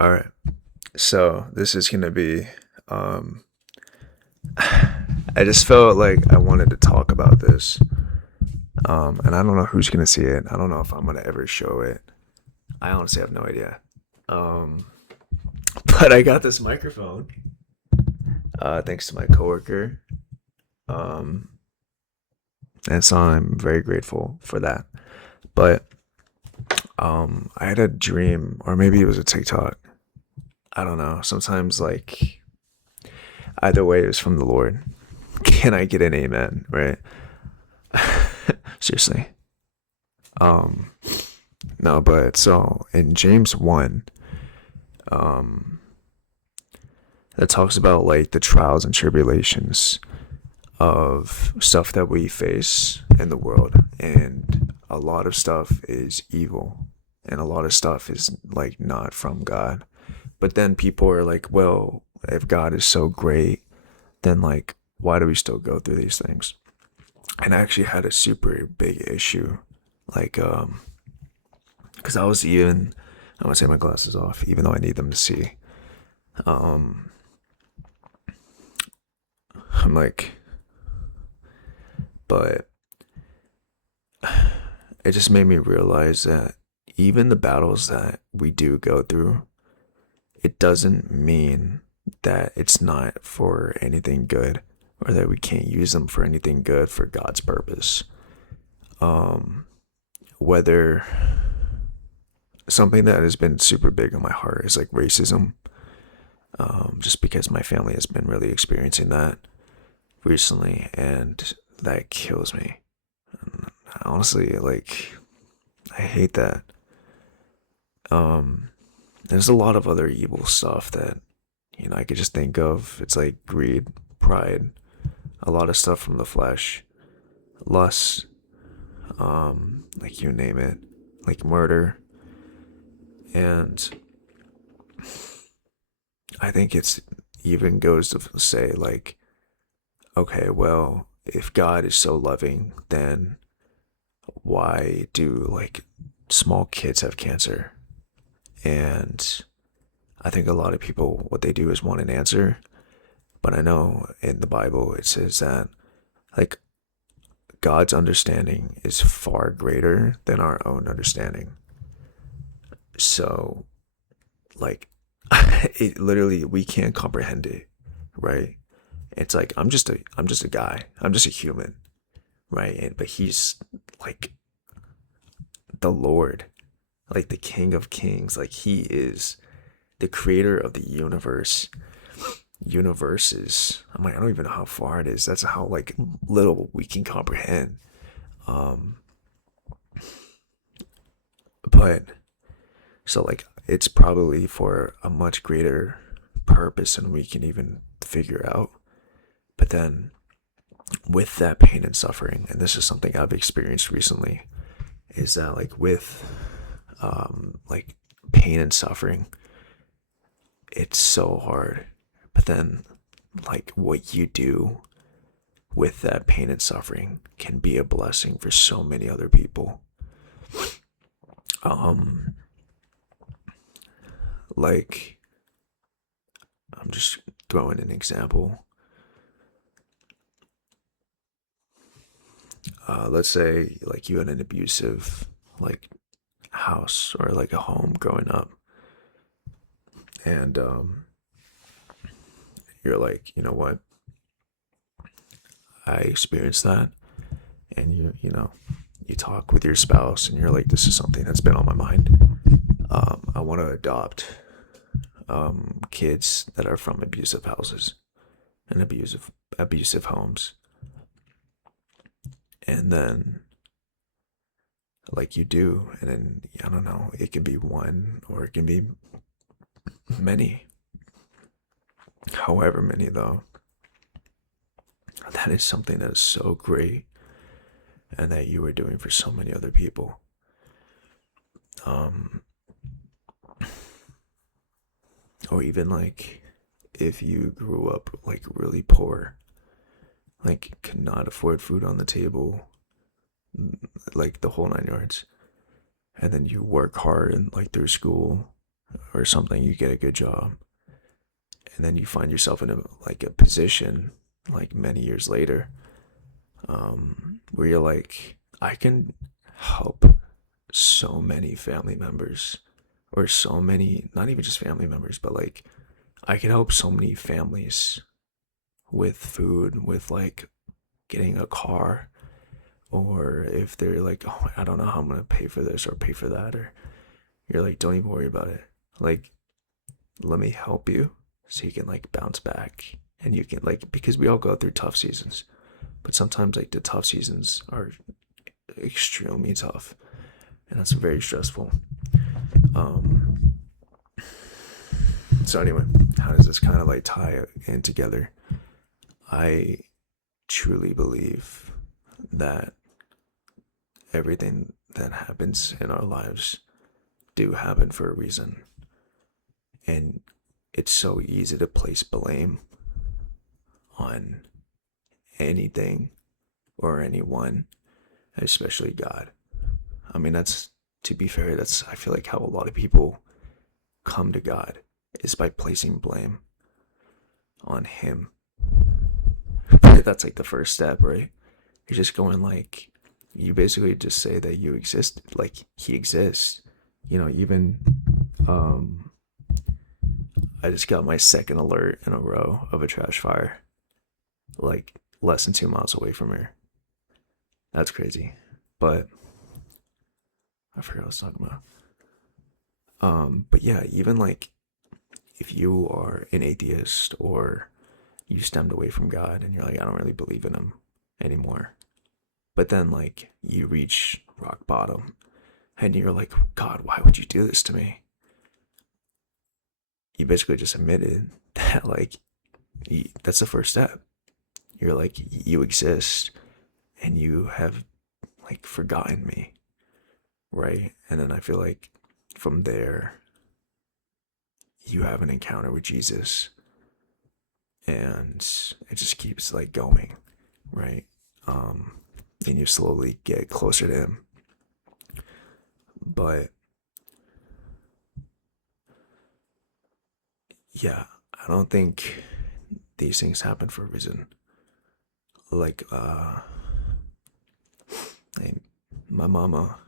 All right. So this is gonna be. Um, I just felt like I wanted to talk about this. And I don't know who's gonna see it. I don't know if I'm gonna ever show it. I honestly have no idea. Um, but I got this microphone. Thanks to my coworker. Um, and so I'm very grateful for that. But I had a dream, or maybe it was a TikTok. I don't know. Sometimes like either way, it was from the Lord. Can I get an amen? Right? Seriously. Um, no, but so in James 1, um, that talks about like the trials and tribulations of stuff that we face in the world. And a lot of stuff is evil, and a lot of stuff is like not from God. But then people are like, well, if God is so great, then like, why do we still go through these things? And I actually had a super big issue. Like, because I'm gonna take my glasses off, even though I need them to see. Um, I'm like, but it just made me realize that even the battles that we do go through, it doesn't mean that it's not for anything good or that we can't use them for anything good for God's purpose. Um, whether something that has been super big on my heart is like racism, just because my family has been really experiencing that recently, and that kills me. Honestly, like I hate that. Um, there's a lot of other evil stuff that I could just think of. It's like greed, pride, a lot of stuff from the flesh, lust, like you name it, like murder, and I think it's even goes to say like, okay, well, if God is so loving, then why do like small kids have cancer? And I think a lot of people, what they do is want an answer. But I know in the Bible it says that like God's understanding is far greater than our own understanding. So like it literally we can't comprehend it, right? It's like I'm just a guy. I'm just a human, right? But he's like the Lord, like the King of Kings. Like he is the creator of the universes. I'm like, I don't even know how far it is. That's how like little we can comprehend. Um, but so like it's probably for a much greater purpose than we can even figure out. But then with that pain and suffering, and this is something I've experienced recently, is that like with like pain and suffering, it's so hard. But then like what you do with that pain and suffering can be a blessing for so many other people. Um, like I'm just throwing an example. Let's say like you had an abusive like house or like a home growing up, and you're like, you know what? I experienced that, and you talk with your spouse, and you're like, this is something that's been on my mind. I want to adopt kids that are from abusive houses and abusive homes, and then like you do, and then I don't know, it can be one or it can be many, however many though. That is something that is so great, and that you are doing for so many other people. Um, or even like if you grew up like really poor, like could not afford food on the table, like the whole nine yards, and then you work hard and like through school, or something, you get a good job, and then you find yourself in a position like many years later, where you're like, I can help so many family members, or so many, not even just family members, but like I can help so many families with food, with like getting a car, or if they're like, oh, I don't know how I'm gonna pay for this or pay for that, or you're like, don't even worry about it. Like, let me help you so you can like bounce back, and you can like, because we all go through tough seasons, but sometimes like the tough seasons are extremely tough, and that's very stressful. Um, so anyway, how does this kind of like tie in together? I truly believe that everything that happens in our lives do happen for a reason. And it's so easy to place blame on anything or anyone, especially God. I mean, that's, to be fair, that's, I feel like how a lot of people come to God is by placing blame on Him. That's like the first step, right? You're just going like, you basically just say that you exist, like He exists. Even um, I just got my second alert in a row of a trash fire, like less than 2 miles away from here. That's crazy. But I forgot what I was talking about. But yeah, even like if you are an atheist, or you stemmed away from God and you're like, I don't really believe in Him anymore. But then like you reach rock bottom and you're like, God, why would you do this to me? You basically just admitted that like that's the first step. You're like, you exist and you have like forgotten me, right? And then I feel like from there you have an encounter with Jesus, and it just keeps like going, right? And you slowly get closer to Him. But yeah, I don't think these things happen for a reason. Like my mama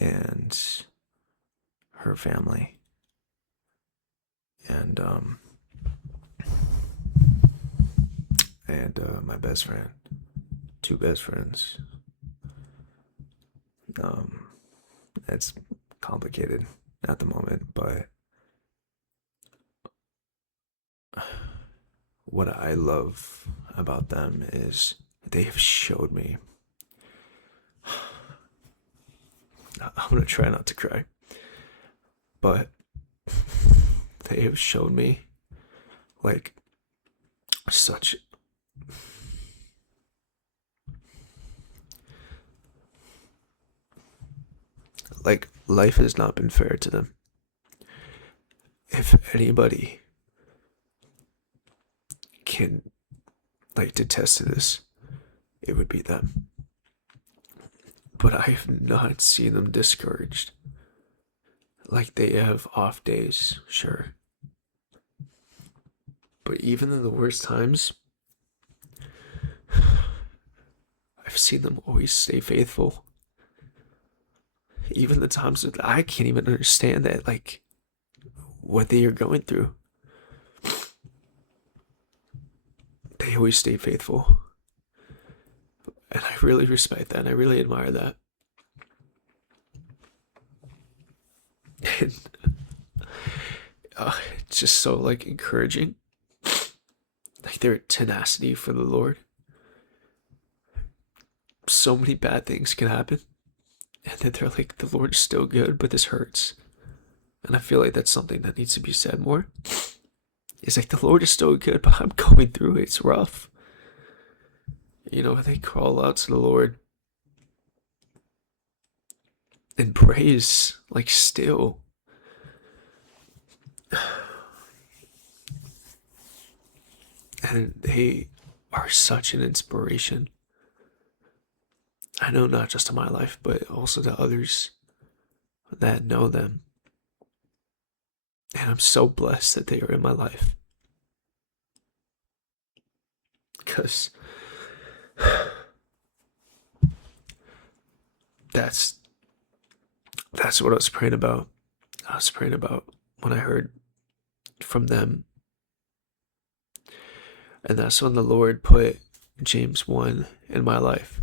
and her family, and my best friend, two best friends. Um, it's complicated at the moment, but what I love about them is they have showed me. I'm gonna try not to cry, but they have shown me like such, like, life has not been fair to them. If anybody can like detest to this, it would be them. But I have not seen them discouraged. Like, they have off days, sure. But even in the worst times, I've seen them always stay faithful. Even the times that I can't even understand that, like, what they are going through, they always stay faithful. And I really respect that, and I really admire that. And it's just so, like, encouraging. Like, their tenacity for the Lord. So many bad things can happen, and then they're like, the Lord's still good, but this hurts. And I feel like that's something that needs to be said more. It's like, the Lord is still good, but I'm going through it. It's rough. They crawl out to the Lord and praise, like, still. And they are such an inspiration. I know, not just to my life, but also to others that know them. And I'm so blessed that they are in my life. Because that's that's what I was praying about. I was praying about when I heard from them. And that's when the Lord put James 1 in my life.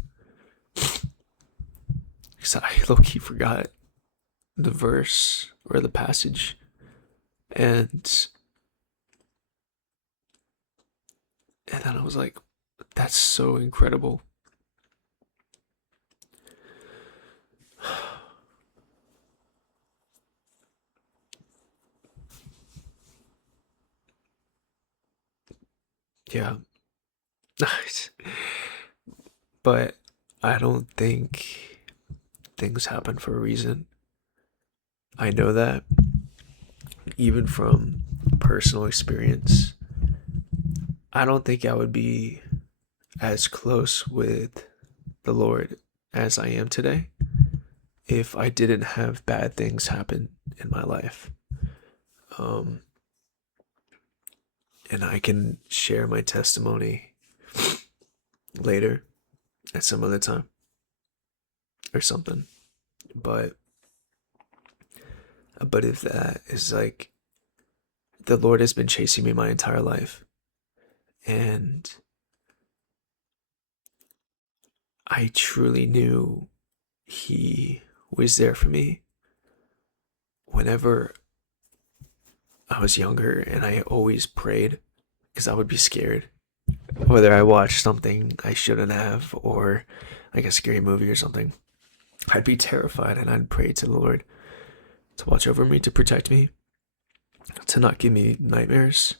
Because I low key forgot the verse or the passage. And then I was like, that's so incredible. Yeah. But I don't think things happen for a reason. I know that even from personal experience. I don't think I would be as close with the Lord as I am today if I didn't have bad things happen in my life. Um, and I can share my testimony later at some other time or something. But if that is like the Lord has been chasing me my entire life, and I truly knew He was there for me whenever I was younger, and I always prayed because I would be scared. Whether I watched something I shouldn't have or like a scary movie or something, I'd be terrified and I'd pray to the Lord to watch over me, to protect me, to not give me nightmares.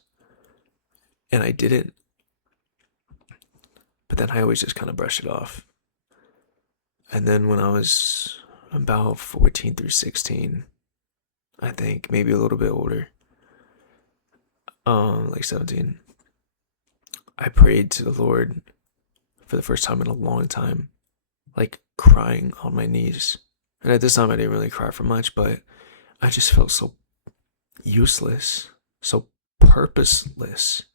And I didn't. But then I always just kind of brushed it off. And then when I was about 14 through 16, I think, maybe a little bit older, like 17, I prayed to the Lord for the first time in a long time, like crying on my knees. And at this time, I didn't really cry for much, but I just felt so useless, so purposeless.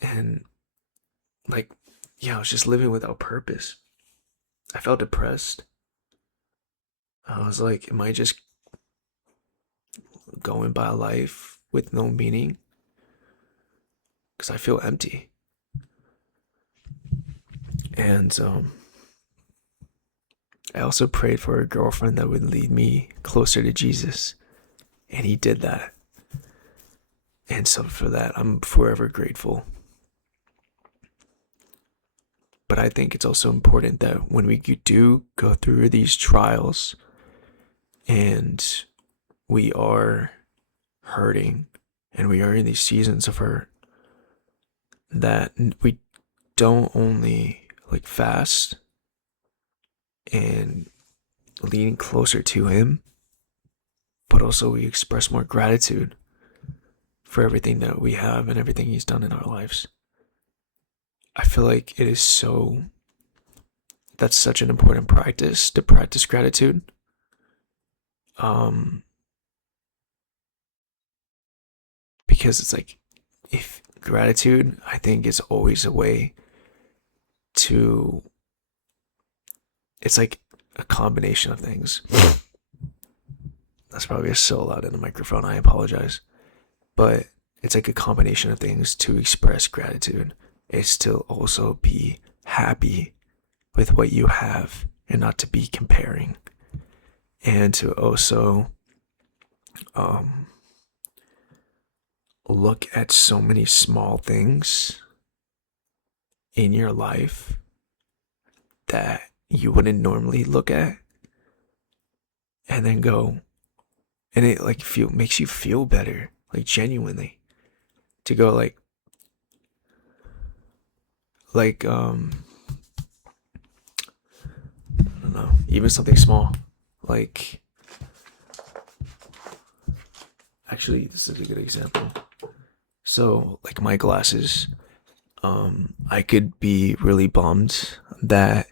And like, yeah, I was just living without purpose. I felt depressed. I was like, am I just going by life with no meaning? Because I feel empty. And I also prayed for a girlfriend that would lead me closer to Jesus. And He did that. And so for that, I'm forever grateful. But I think it's also important that when we do go through these trials and we are hurting and we are in these seasons of hurt, that we don't only like fast and lean closer to Him, but also we express more gratitude for everything that we have and everything He's done in our lives. I feel like it is that's such an important practice, to practice gratitude. Because it's like, if gratitude, I think, is always a way to, it's like a combination of things. That's probably so loud in the microphone, I apologize. But it's like a combination of things to express gratitude. It's to also be happy with what you have and not to be comparing. And to also look at so many small things in your life that you wouldn't normally look at, and then go, and it like makes you feel better, like genuinely, to go I don't know, even something small, like, actually this is a good example. So like my glasses, I could be really bummed that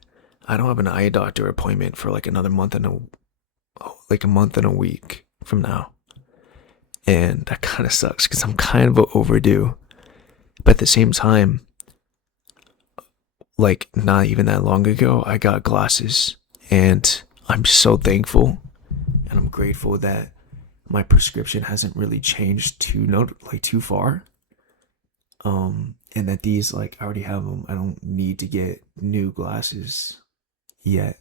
I don't have an eye doctor appointment for like another month and a week from now. and that kind of sucks because I'm kind of overdue. But at the same time, like not even that long ago, I got glasses, and I'm so thankful and I'm grateful that my prescription hasn't really changed too far. And that these, like, I already have them. I don't need to get new glasses yet.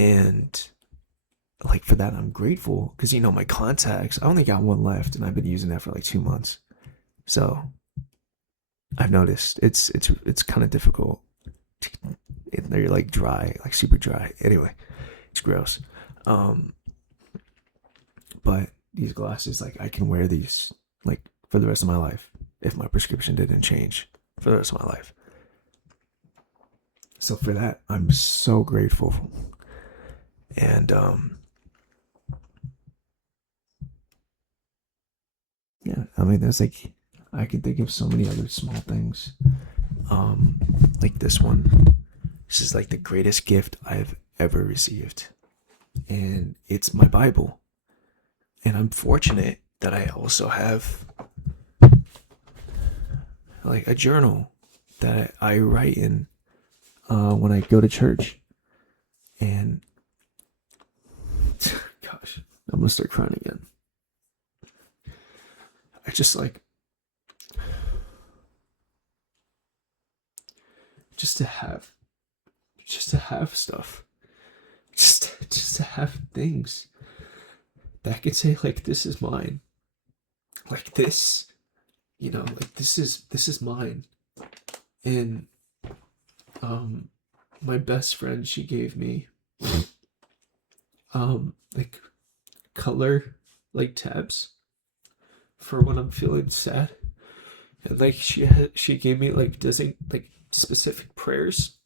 And like for that, I'm grateful because my contacts. I only got one left, and I've been using that for like 2 months. So I've noticed it's kind of difficult. They're like dry, like super dry. Anyway, it's gross. But these glasses, like I can wear these like for the rest of my life if my prescription didn't change for the rest of my life. So for that, I'm so grateful. And yeah, I mean, there's like I can think of so many other small things. Like this one. This is like the greatest gift I've ever received. And it's my Bible. And I'm fortunate that I also have like a journal that I write in when I go to church. And gosh, I'm gonna start crying again. I just like just to have stuff, just to have things that I can say like this is mine, like this, like this is mine. And my best friend, she gave me like color like tabs for when I'm feeling sad, and like she gave me like specific prayers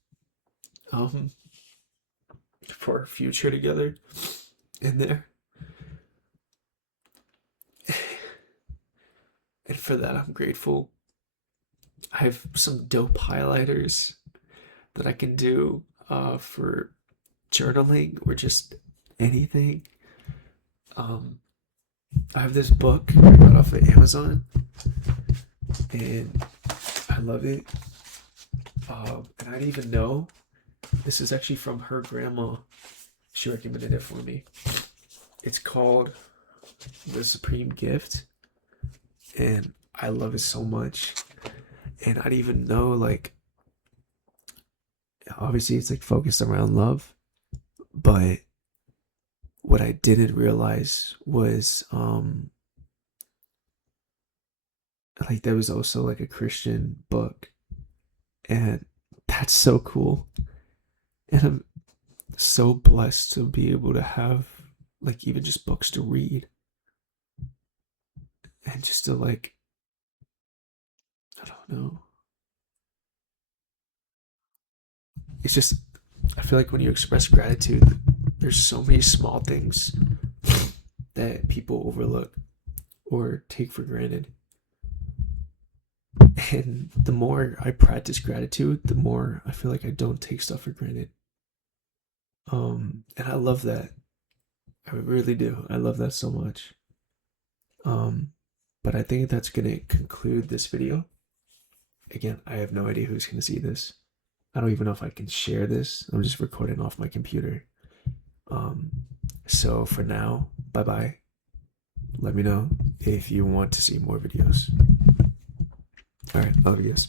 for our future together in there. And for that, I'm grateful. I have some dope highlighters that I can do for journaling or just anything. I have this book I got off of Amazon, and I love it. And I didn't even know this is actually from her grandma. She recommended it for me. It's called The Supreme Gift, and I love it so much. And I didn't even know, like, obviously it's like focused around love, but what I didn't realize was like there was also like a Christian book, and that's so cool. And I'm so blessed to be able to have like even just books to read, and just to like, I don't know, it's just, I feel like when you express gratitude, there's so many small things that people overlook or take for granted. And the more I practice gratitude, the more I feel like I don't take stuff for granted. And I love that. I really do. I love that so much. But I think that's gonna conclude this video. Again, I have no idea who's gonna see this. I don't even know if I can share this. I'm just recording off my computer. So for now, bye bye. Let me know if you want to see more videos. All right, love you guys.